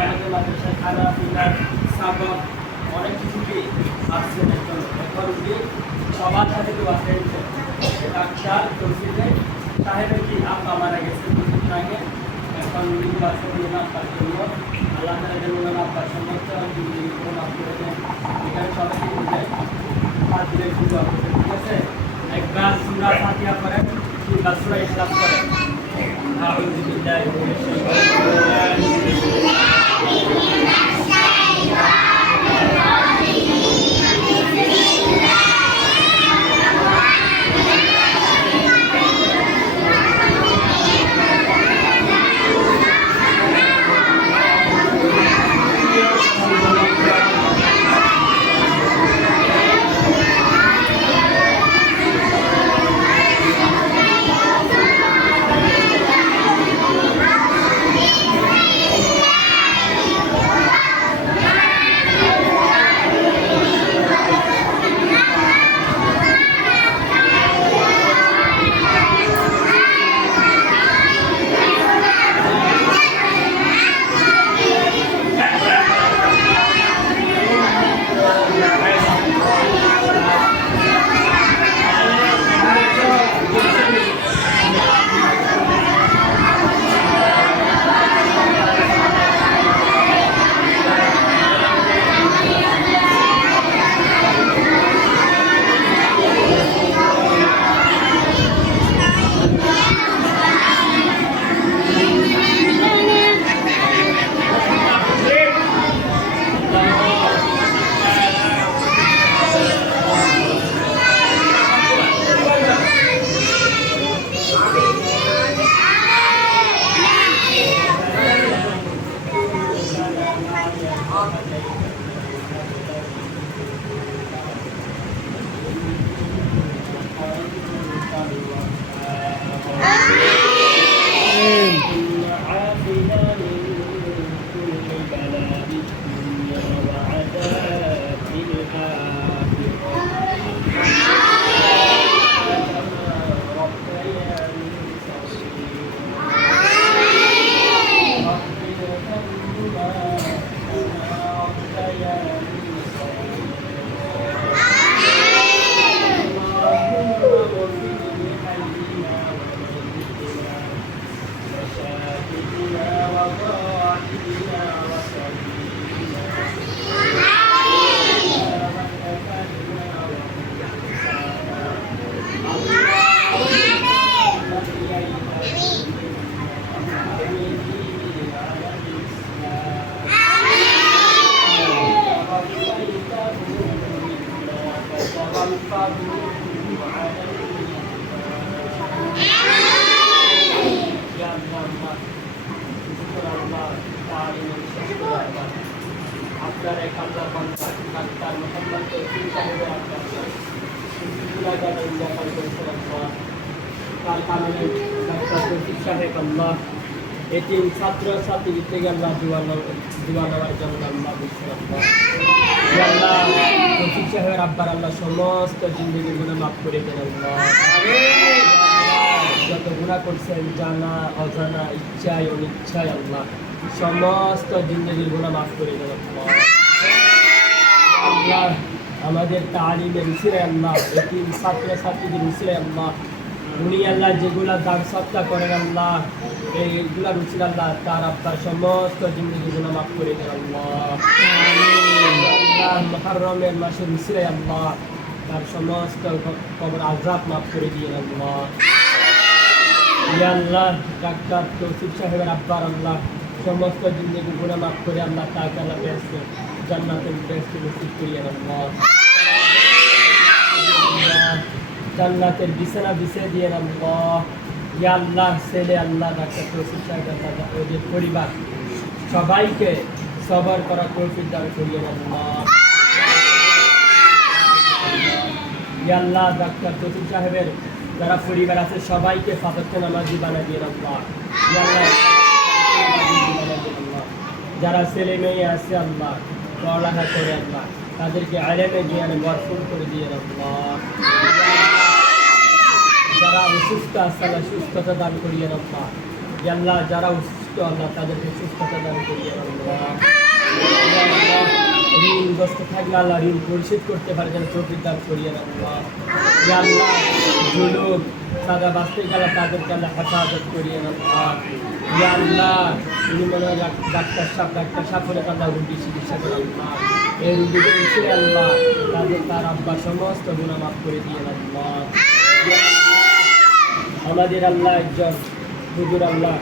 আমাদের মাদ্রাসায় খানা পিনা সাবক অনেক কিছুই আসছে এখন উনি সবার সাথে কেউ আসেন ডাক্তার তৌফিকে সাহেবের কি আব্বা মারা গেছে কিছুদিন আগে এখন উনি আসেন আব্বার জন্য আল্লাহ তালা যেন আব্বার সমস্ত মাফ করে দেন এখানে সবাই বুঝে ফাতিলের পূজা করবে ঠিক আছে একবার সূরা ফাতিহা করেন কিংবা সূরা ইখলাস করেন আউযু বিল্লাহি মিনাশ শাইতানির আপনার এক আল্লাহ বান্দা ডাক্তার মোহাম্মদ তৌফিক সাহেবের আপনার ডাক্তার তৌফিক সাহেব আল্লাহ এতিম ছাত্র ছাত্রী থেকে আল্লাহ দোয়া নেওয়ার জন্য আল্লাহ আল্লাহ তৌফিক সাহেবের আব্বার আল্লাহ সমস্ত জিন্দগির গুলো মাফ করে দেন আল্লাহ যত গুনাহ করছেন জানা অজানা ইচ্ছায় অনিচ্ছায় আল্লাহ সমস্ত জিন্দগির গুনাহ মাফ করে দেন আল্লাহ আমাদের তালিমের উসিলায় আল্লাহ এতিম ছাত্র ছাত্রীদের উসিলায় আল্লাহ উনি আল্লাহ যেগুলা দান সৎকার করেন আল্লাহ এইগুলার উসিলা আল্লাহ তার আব্বার সমস্ত জিন্দগির গুনাহ মাফ করে দেন আল্লাহ মুহররমের মাসের উসিলায় আল্লাহ তার সমস্ত কবর আযাব মাফ করে দিয়ে আল্লাহ ইয়া আল্লাহ ডাক্তার তৌফিক সাহেবের আব্বার আল্লাহ সমস্ত জিন্দগির গুনাহ মাফ করে আল্লাহ তাকে আল্লাহ বেহেশত জান্নাতের বেহেশত নসিব করিয়ে আল্লাহ জান্নাতের বিছানা বিছিয়ে দিয়ে আল্লাহ ইয়া আল্লাহ ছেলে আল্লাহ ডাক্তার তৌফিক সাহেবের ওদের পরিবার সবাইকে সবর করা তৌফিক দান করিয়ে আল্লাহ ইয়া আল্লাহ ডাক্তার তৌফিক সাহেবের যারা পরিবার আছে সবাইকে ফাতরকে নামাজি বানিয়ে দিয়ে আল্লাহ ইয়া আল্লাহ যারা ছেলে মেয়ে আছে আল্লাহ পড়ালেখা করে আল্লাহ তাদেরকে আলেমে জ্ঞানে ভরপুর করে দিয়ে আল্লাহ যারা অসুস্থ আছে আল্লাহ সুস্থতা দান করিয়ে আল্লাহ আল্লাহ যারা অসুস্থ আল্লাহ তাদেরকে সুস্থতা দান করিয়ে আল্লাহ। ঋণগ্রস্ত থাকলে আল্লাহ ঋণ পরিশোধ করতে পারে যেন তৌফিক দান করিয়ে আল্লাহ। ইয়া আল্লাহ জুলুম সাদা বাঁচতে গেলে তাদেরকে আল্লাহ হেফাজত করিয়ে আল্লাহ। ইয়া আল্লাহ উনি মনে হয় ডাক্তার সাহেব হলে আল্লাহ রুগী চিকিৎসা করে আল্লাহ। এই রুগীদের উচিলে আল্লাহ তার আব্বা সমস্ত গুনাহ মাফ করে দিয়ে আল্লাহ। আমাদের আল্লাহ একজন হুজুর আল্লাহ